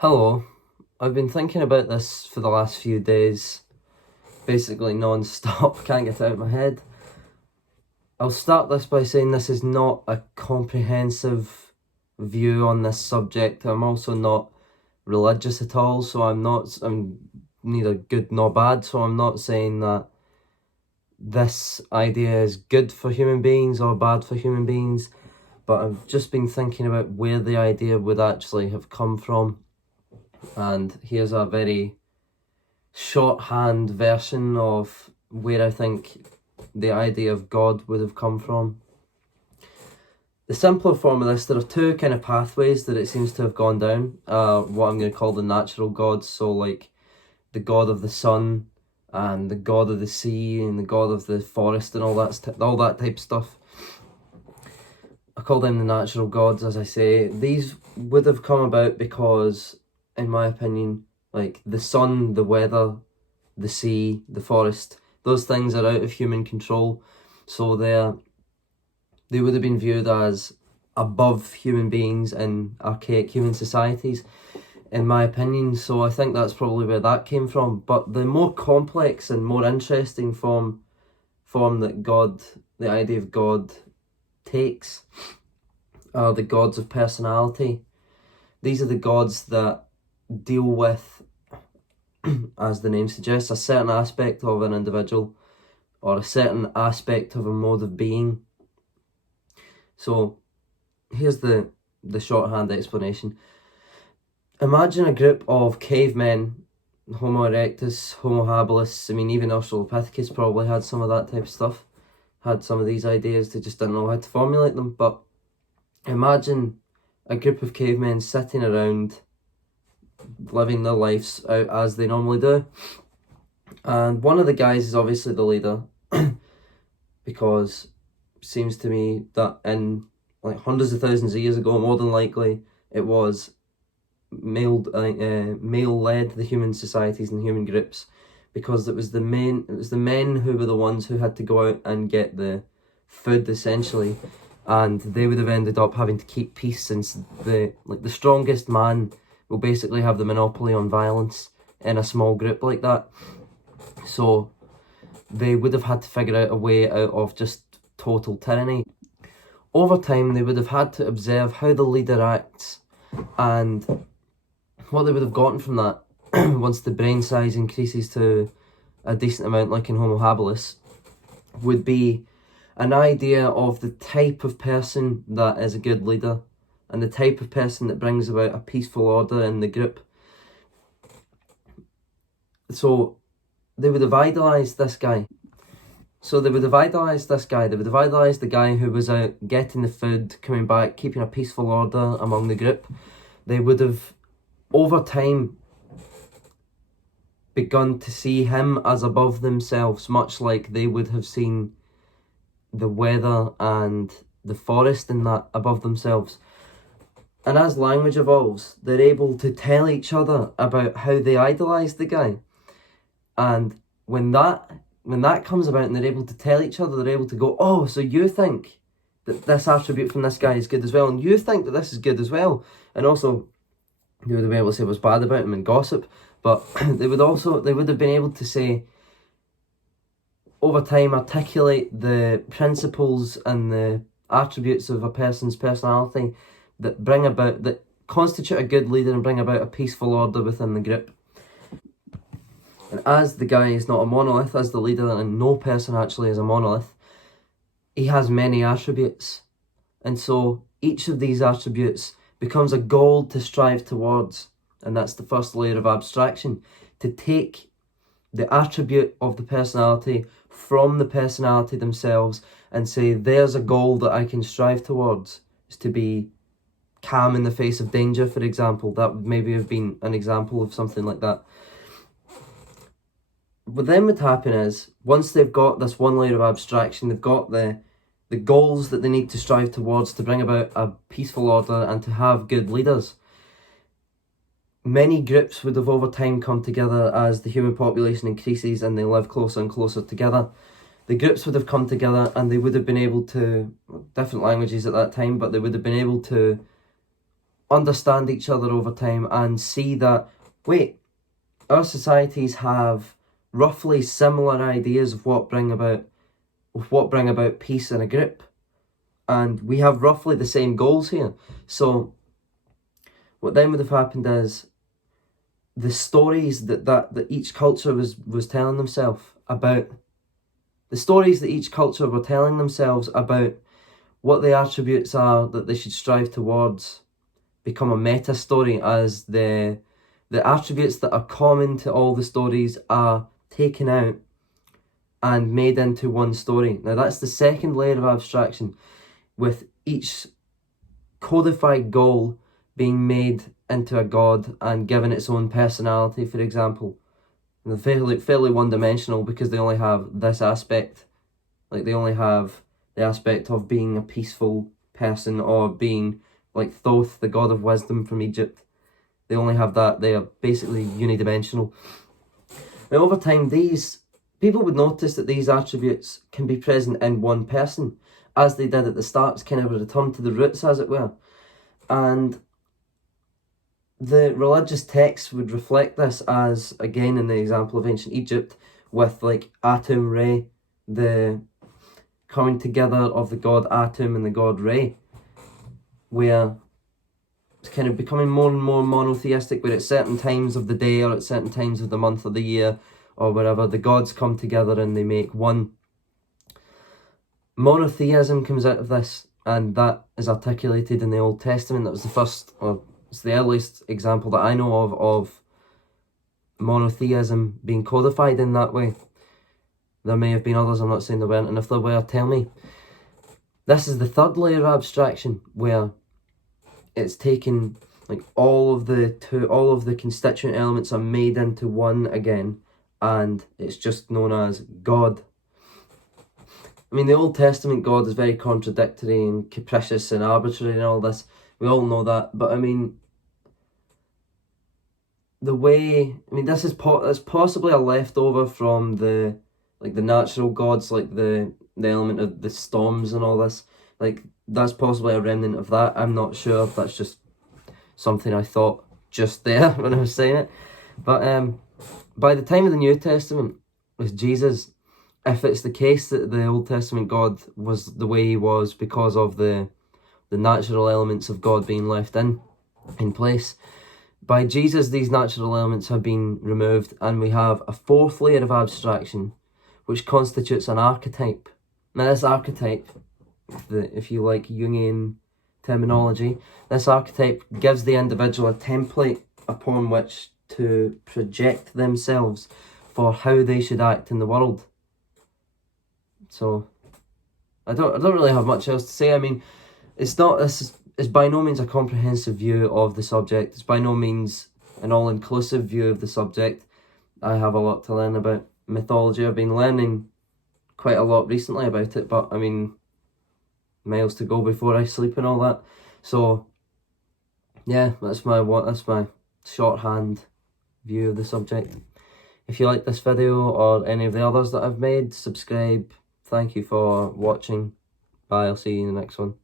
Hello, I've been thinking about this for the last few days, basically non-stop, can't get it out of my head. I'll start this by saying this is not a comprehensive view on this subject. I'm also not religious at all, so I'm neither good nor bad, so I'm not saying that this idea is good for human beings or bad for human beings, but I've just been thinking about where the idea would actually have come from. And here's a very shorthand version of where I think the idea of God would have come from. The simpler form of this, there are two kind of pathways that it seems to have gone down. What I'm going to call the natural gods, so like the god of the sun and the god of the sea and the god of the forest and all that type of stuff. I call them the natural gods, as I say. These would have come about because, in my opinion, like the sun, the weather, the sea, the forest, those things are out of human control. So they would have been viewed as above human beings in archaic human societies, in my opinion. So I think that's probably where that came from. But the more complex and more interesting form that the idea of God takes are the gods of personality. These are the gods that deal with, as the name suggests, a certain aspect of an individual or a certain aspect of a mode of being. So here's the shorthand explanation. Imagine a group of cavemen, Homo erectus, Homo habilis, even Australopithecus probably had some of that type of stuff, had some of these ideas, they just didn't know how to formulate them. But imagine a group of cavemen sitting around, living their lives out as they normally do. And one of the guys is obviously the leader, because it seems to me that in like hundreds of thousands of years ago, more than likely, it was male-led, the human societies and human groups, because it was the men who were the ones who had to go out and get the food, essentially, and they would have ended up having to keep peace, since the strongest man will basically have the monopoly on violence in a small group like that. So they would have had to figure out a way out of just total tyranny. Over time, they would have had to observe how the leader acts, and what they would have gotten from that, once the brain size increases to a decent amount, like in Homo habilis, would be an idea of the type of person that is a good leader and the type of person that brings about a peaceful order in the group. So they would have idolised this guy. They would have idolised the guy who was out getting the food, coming back, keeping a peaceful order among the group. They would have, over time, begun to see him as above themselves, much like they would have seen the weather and the forest and that above themselves. And as language evolves, they're able to tell each other about how they idolise the guy. And when that comes about and they're able to tell each other, they're able to go, oh, so you think that this attribute from this guy is good as well, and you think that this is good as well. And also, they would have been able to say what's bad about him and gossip, but they would have been able to say, over time, articulate the principles and the attributes of a person's personality that constitute a good leader and bring about a peaceful order within the group. And as the guy is not a monolith, as the leader, and no person actually is a monolith, he has many attributes. And so each of these attributes becomes a goal to strive towards. And that's the first layer of abstraction, to take the attribute of the personality from the personality themselves and say, there's a goal that I can strive towards, is to be calm in the face of danger, for example. That would maybe have been an example of something like that. What then would happen is, once they've got this one layer of abstraction, they've got the goals that they need to strive towards to bring about a peaceful order and to have good leaders. Many groups would have over time come together as the human population increases and they live closer and closer together. The groups would have come together and they would have been able to, different languages at that time, but they would have been able to understand each other over time and see that, wait, our societies have roughly similar ideas of what bring about peace in a group, and we have roughly the same goals here. So what then would have happened is the stories that each culture was telling themselves about, the stories that each culture were telling themselves about what the attributes are that they should strive towards become a meta story, as the attributes that are common to all the stories are taken out and made into one story. Now that's the second layer of abstraction, with each codified goal being made into a god and given its own personality, for example. And they're fairly one-dimensional because they only have this aspect. Like, they only have the aspect of being a peaceful person, or being like Thoth, the god of wisdom from Egypt. They only have that. They are basically unidimensional. Now, over time, these people would notice that these attributes can be present in one person, as they did at the start. It's kind of a return to the roots, as it were. And the religious texts would reflect this, as, again, in the example of ancient Egypt, with like Atum, Re, the coming together of the god Atum and the god Re, where it's kind of becoming more and more monotheistic, where at certain times of the day or at certain times of the month or the year or wherever, the gods come together and they make one. Monotheism comes out of this, and that is articulated in the Old Testament. That was the first, or it's the earliest example that I know of monotheism being codified in that way. There may have been others, I'm not saying there weren't, and if there were, tell me. This is the third layer of abstraction, where it's taken, like, all of the constituent elements are made into one again, and it's just known as God. I mean, the Old Testament God is very contradictory and capricious and arbitrary and all this. We all know that, but I mean, this is that's possibly a leftover from the natural gods, like the element of the storms and all this. Like, that's possibly a remnant of that. I'm not sure if that's just something I thought just there when I was saying it. But by the time of the New Testament, with Jesus, if it's the case that the Old Testament God was the way he was because of the natural elements of God being left in place, by Jesus these natural elements have been removed, and we have a fourth layer of abstraction, which constitutes an archetype. Now, this archetype, if you like Jungian terminology, this archetype gives the individual a template upon which to project themselves for how they should act in the world. So, I don't really have much else to say. I mean, it's by no means a comprehensive view of the subject. It's by no means an all-inclusive view of the subject. I have a lot to learn about mythology. I've been learning quite a lot recently about it, but I mean, miles to go before I sleep and all that. So, yeah, that's my shorthand view of the subject. If you like this video or any of the others that I've made, subscribe. Thank you for watching. Bye, I'll see you in the next one.